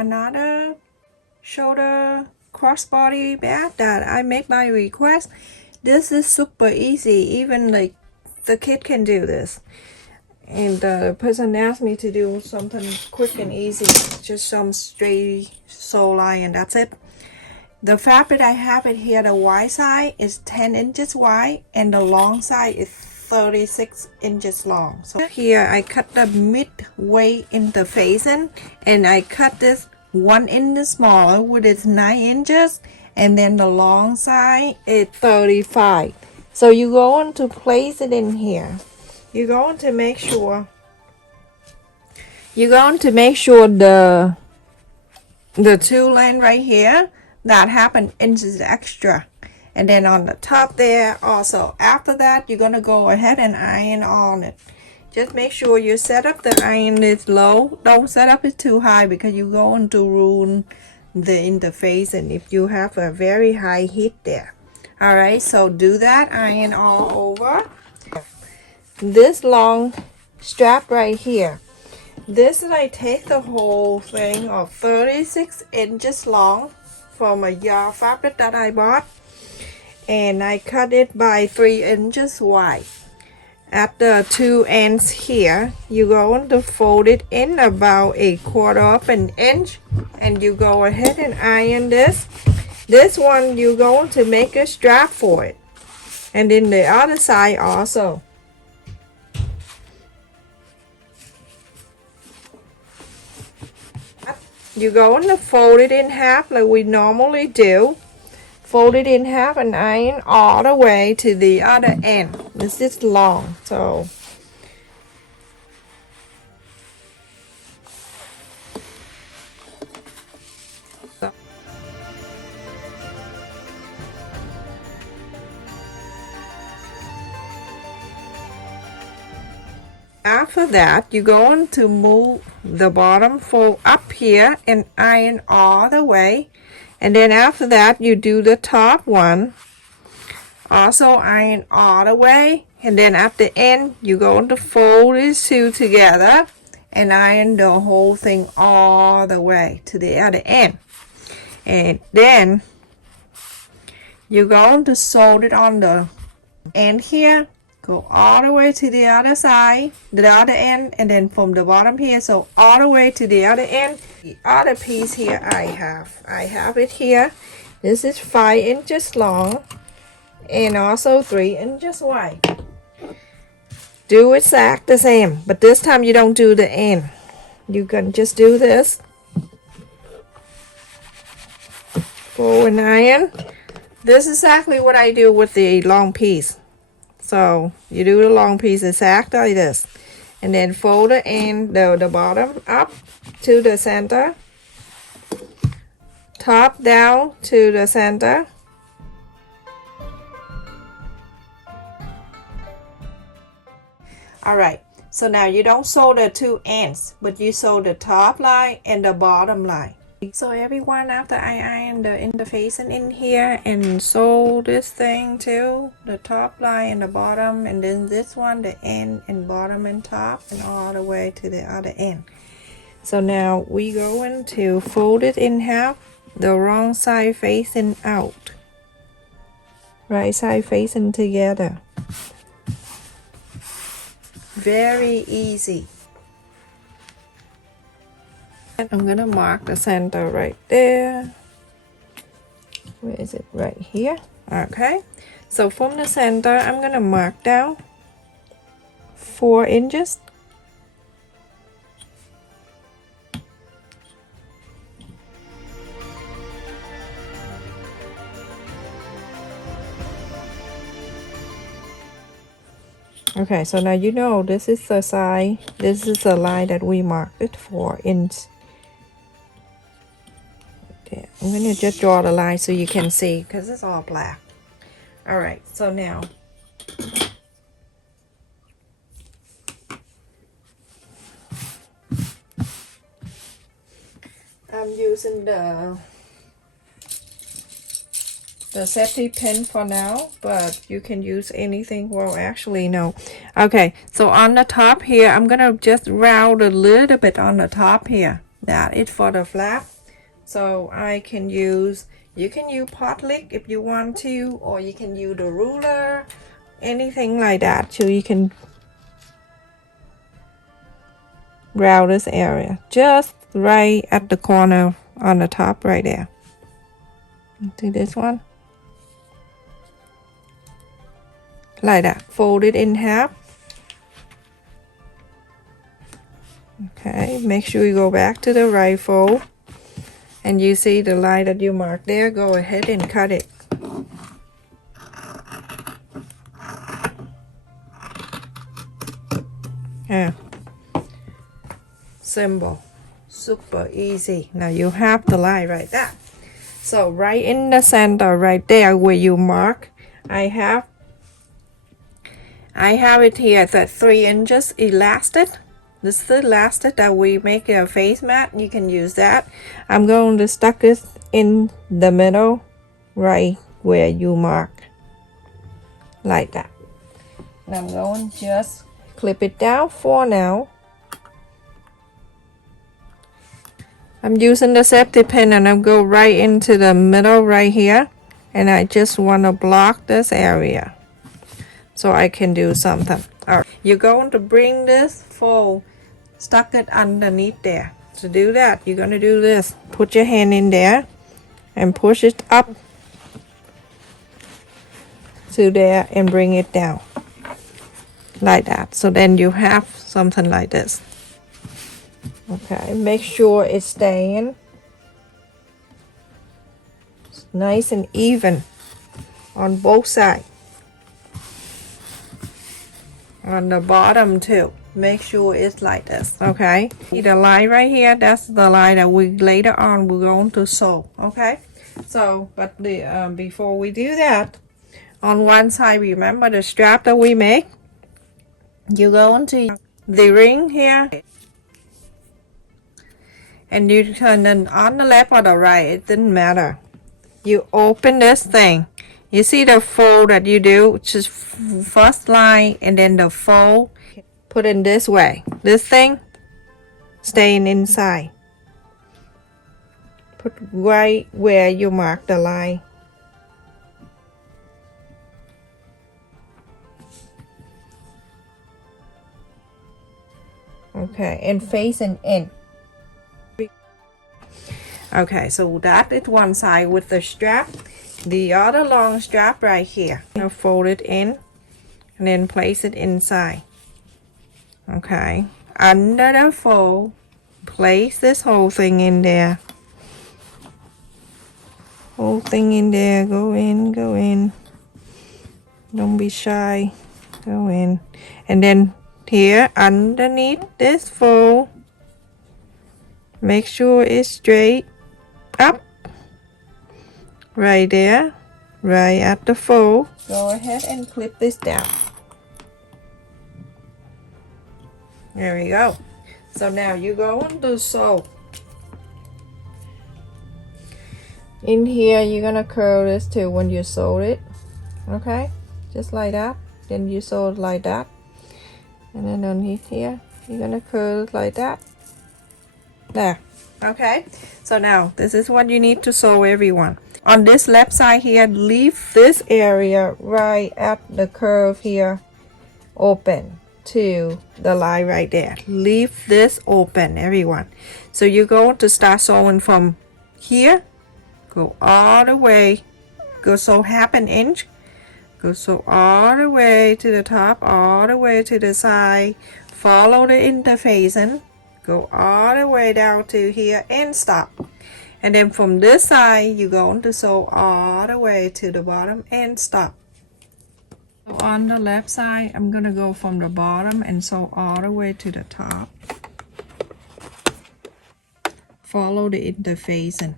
another shoulder crossbody bag that I make by request. This is super easy, even like the kid can do this. And the person asked me to do something quick and easy, just some straight sole line, and that's it. The fabric I have it here, the wide side is 10 inches wide and the long side is 36 inches long. So here I cut the midway interfacing and I cut this 1 inch smaller, which is 9 inches, and then the long side is 35. So you're going to place it in here. You're going to make sure the two lane right here that have an inch extra, and then on the top there also. After that, you're gonna go ahead and iron on it. Just make sure you set up the iron is low. Don't set up it too high because you're going to ruin the interface, and if you have a very high heat there. All right, so do that, iron all over. This long strap right here, this is I take the whole thing of 36 inches long from a yard fabric that I bought, and I cut it by 3 inches wide. At the two ends here, you're going to fold it in about 1/4 of an inch, and you go ahead and iron this. This one you're going to make a strap for it, and then the other side also. You're going to fold it in half like we normally do. Fold it in half and iron all the way to the other end. This is long, so after that, you're going to move the bottom fold up here and iron all the way. And then after that, you do the top one. Also iron all the way. And then at the end, you're going to fold these two together and iron the whole thing all the way to the other end. And then you're going to sew it on the end here. Go all the way to the other side, the other end, and then from the bottom here, so all the way to the other end. The other piece here I have it here. This is 5 inches long and also 3 inches wide. Do exact the same, but this time you don't do the end. You can just do this. Fold and iron. This is exactly what I do with the long piece. So you do the long piece exactly like this, and then fold the end, the bottom up to the center, top down to the center. All right, so now you don't sew the two ends, but you sew the top line and the bottom line. So everyone, after I iron the interfacing in here and sew this thing too, the top line and the bottom, and then this one, the end and bottom and top, and all the way to the other end. So now we going to fold it in half, the wrong side facing out, right side facing together. Very easy. I'm gonna mark the center right there. Where is it? Right here. Okay, so from the center I'm gonna mark down 4 inches. Okay, so now you know this is the side, this is the line that we marked it 4 inches. Okay, I'm going to just draw the line so you can see because it's all black. All right, so now I'm using the safety pin for now, but you can use anything. Well, actually no. Okay, so on the top here I'm gonna just round a little bit on the top here, That is for the flap. So I can use, you can use pot lick if you want to, or you can use the ruler, anything like that. So you can round this area just right at the corner on the top right there. See this one? Like that. Fold it in half. Okay, make sure you go back to the right fold. And you see the line that you marked there, go ahead and cut it. Yeah. Simple. Super easy. Now you have the line right there. So right in the center, right there where you mark, I have it here at 3 inches elastic. This is the elastic that we make a face mat. You can use that. I'm going to stuck this in the middle, right where you mark, like that. And I'm going to just clip it down for now. I'm using the safety pin and I'm go right into the middle right here. And I just want to block this area so I can do something. All right. You're going to bring this fold, stuck it underneath there. To do that, you're going to do this. Put your hand in there and push it up to there and bring it down. Like that. So then you have something like this. Okay, make sure it's staying nice and even on both sides. On the bottom too. Make sure it's like this. Okay, see the line right here, that's the line that we later on we're going to sew. Okay, so but the before we do that, on one side, remember the strap that we make, you go into the ring here and you turn it on the left or the right, it didn't matter. You open this thing, you see the fold that you do, just first line and then the fold. Put in this way. This thing staying inside. Put right where you mark the line. Okay, and facing in. Okay, so that is one side with the strap. The other long strap right here. Now fold it in and then place it inside. Okay, under the fold, place this whole thing in there. Whole thing in there, go in, go in. Don't be shy, go in. And then here underneath this fold, make sure it's straight up. Right there, right at the fold. Go ahead and clip this down. There we go. So now you're going to sew. In here, you're gonna curl this too when you sew it. Okay, just like that. Then you sew it like that. And then underneath here, you're gonna curl it like that. There. Okay. So now this is what you need to sew, everyone. On this left side here, leave this area right at the curve here open to the line right there. Leave this open, everyone. So you're going to start sewing from here, go all the way, go sew half an inch, go sew all the way to the top, all the way to the side, follow the interfacing, go all the way down to here and stop. And then from this side, you're going to sew all the way to the bottom and stop. So on the left side, I'm going to go from the bottom and sew all the way to the top. Follow the interfacing.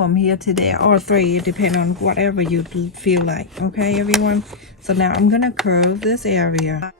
from here to there, or 3, it depends on whatever you feel like. Okay, everyone? So now I'm gonna curve this area.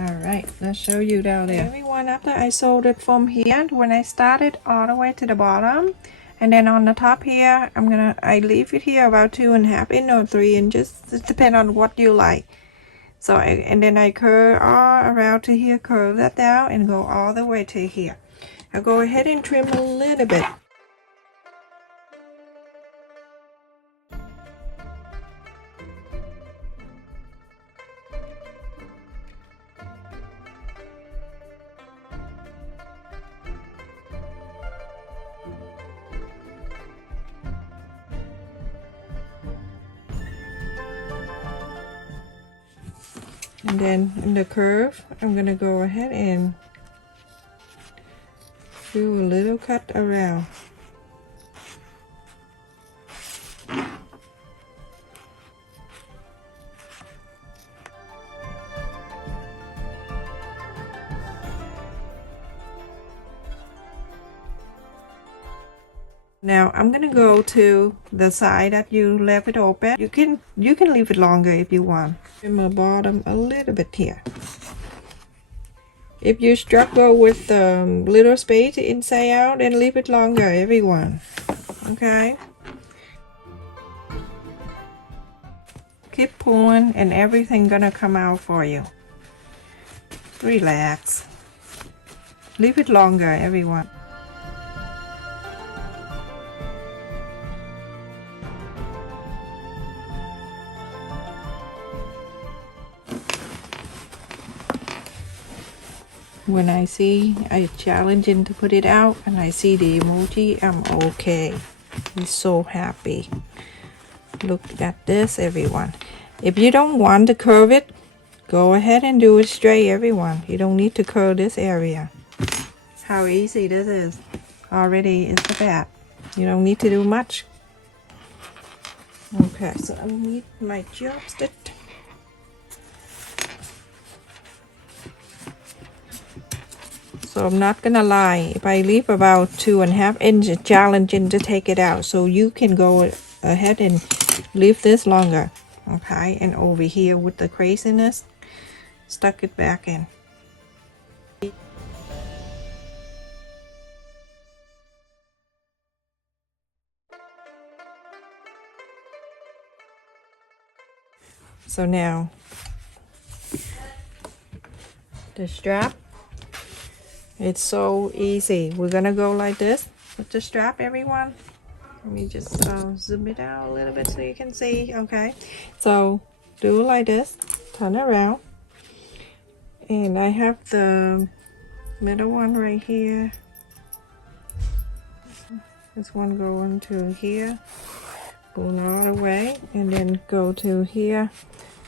Alright, let's show you down there. Everyone, after I sewed it from here, when I started all the way to the bottom, and then on the top here, I leave it here about 2.5 inches or 3 inches, just depend on what you like. So, and then I curve all around to here, curve that down, and go all the way to here. I'll go ahead and trim a little bit. And then in the curve, I'm gonna go ahead and do a little cut around. Now I'm gonna go to the side that you left it open. You can leave it longer if you want. Trim the bottom a little bit here. If you struggle with little space inside out, then leave it longer, everyone. Okay. Keep pulling, and everything gonna come out for you. Relax. Leave it longer, everyone. When I see I challenging to put it out and I see the emoji, I'm okay. I'm so happy. Look at this, everyone. If you don't want to curve it, go ahead and do it straight, everyone. You don't need to curve this area. How easy this is. Already is the bat. You don't need to do much. Okay, so I need my chopstick. So I'm not gonna lie, if I leave about 2.5 inches, challenging to take it out. So you can go ahead and leave this longer. Okay, and over here with the craziness, stuck it back in. So now, the strap. It's so easy. We're gonna go like this with the strap, everyone. Let me just zoom it out a little bit so you can see. Okay, so do like this, turn around, and I have the middle one right here. This one going to here, pull all the way, and then go to here.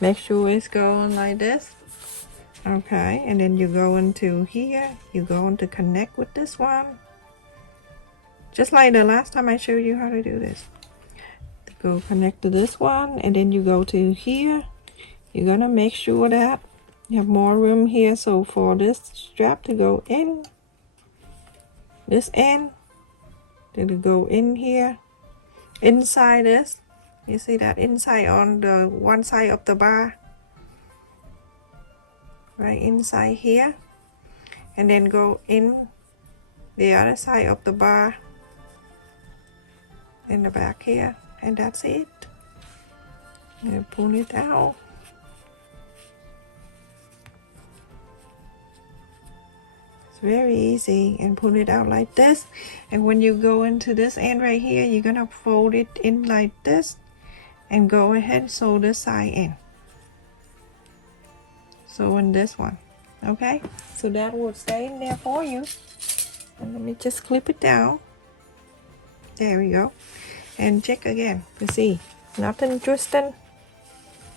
Make sure it's going like this. Okay, and then you go into here, you go into connect with this one, just like the last time I showed you how to do this. Go connect to this one, and then you go to here. You're gonna make sure that you have more room here, so for this strap to go in this end, then to go in here inside this. You see that inside on the one side of the bar, right inside here, and then go in the other side of the bar in the back here, and that's it. And pull it out. It's very easy, and pull it out like this. And when you go into this end right here, you're gonna fold it in like this and go ahead and sew this side in. So in this one, okay? So that will stay in there for you. And let me just clip it down. There we go. And check again to see. Nothing twisting.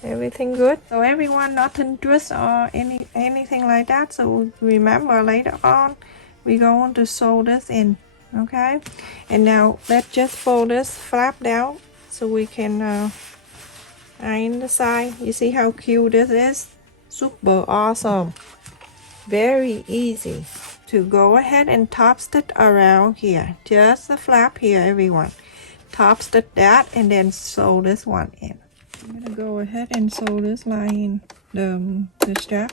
Everything good. So everyone, nothing twist or anything like that. So remember, later on we're going to sew this in. Okay? And now let's just fold this flap down so we can iron the side. You see how cute this is? Super awesome. Very easy to go ahead and top stitch around here. Just the flap here, everyone. Top stitch that and then sew this one in. I'm gonna go ahead and sew this line in the strap.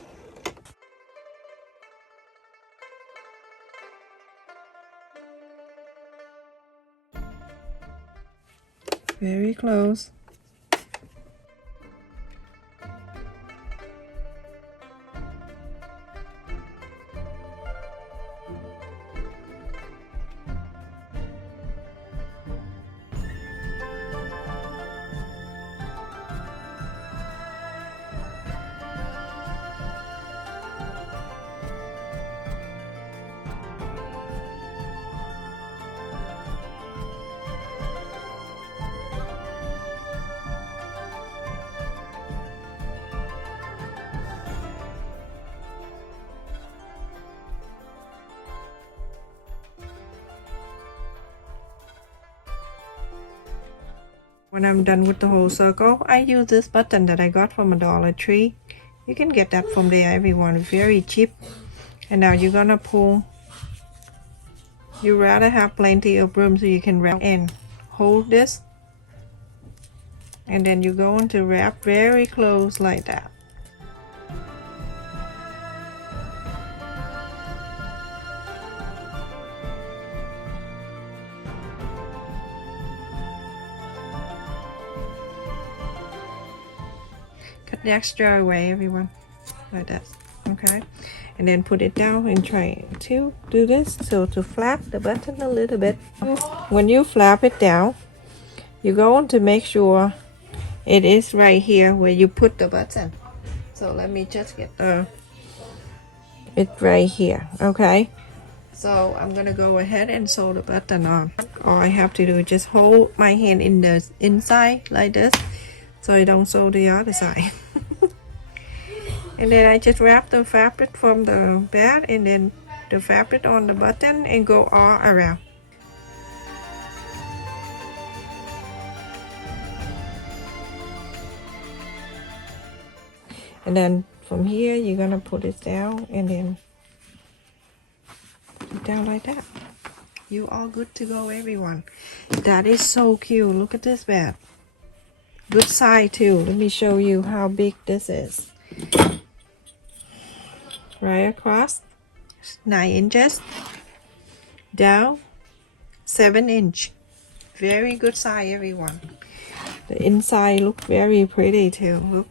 Very close. When I'm done with the whole circle, I use this button that I got from a Dollar Tree. You can get that from there, everyone, very cheap. And now you're gonna pull. You rather have plenty of room so you can wrap and hold this. And then you're going to wrap very close like that. Cut the extra away, everyone, like that. Okay, and then put it down and try to do this. So to flap the button a little bit. When you flap it down, you're going to make sure it is right here where you put the button. So let me just get it right here. Okay, so I'm gonna go ahead and sew the button on. All I have to do is just hold my hand in the inside like this, so I don't sew the other side. And then I just wrap the fabric from the bed and then the fabric on the button and go all around. And then from here you're gonna put it down and then put it down like that. You all good to go, everyone. That is so cute. Look at this bed. Good size too. Let me show you how big this is. Right across 9 inches, down 7 inch. Very good size, everyone. The inside look very pretty too. Look,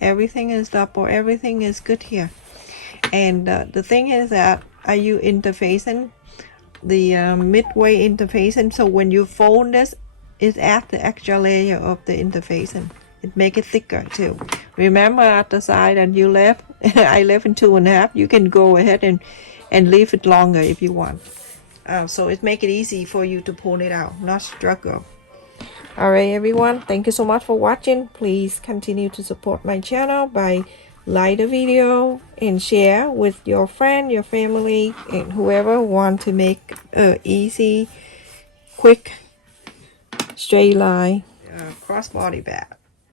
everything is double, everything is good here. And the thing is that are you interfacing the midway interfacing, so when you fold this, it adds the extra layer of the interfacing. It make it thicker too. Remember at the side that you left, I left in 2.5. You can go ahead and leave it longer if you want. So it make it easy for you to pull it out, not struggle. Alright, everyone, thank you so much for watching. Please continue to support my channel by like the video and share with your friend, your family, and whoever want to make a easy, quick, straight line crossbody bag.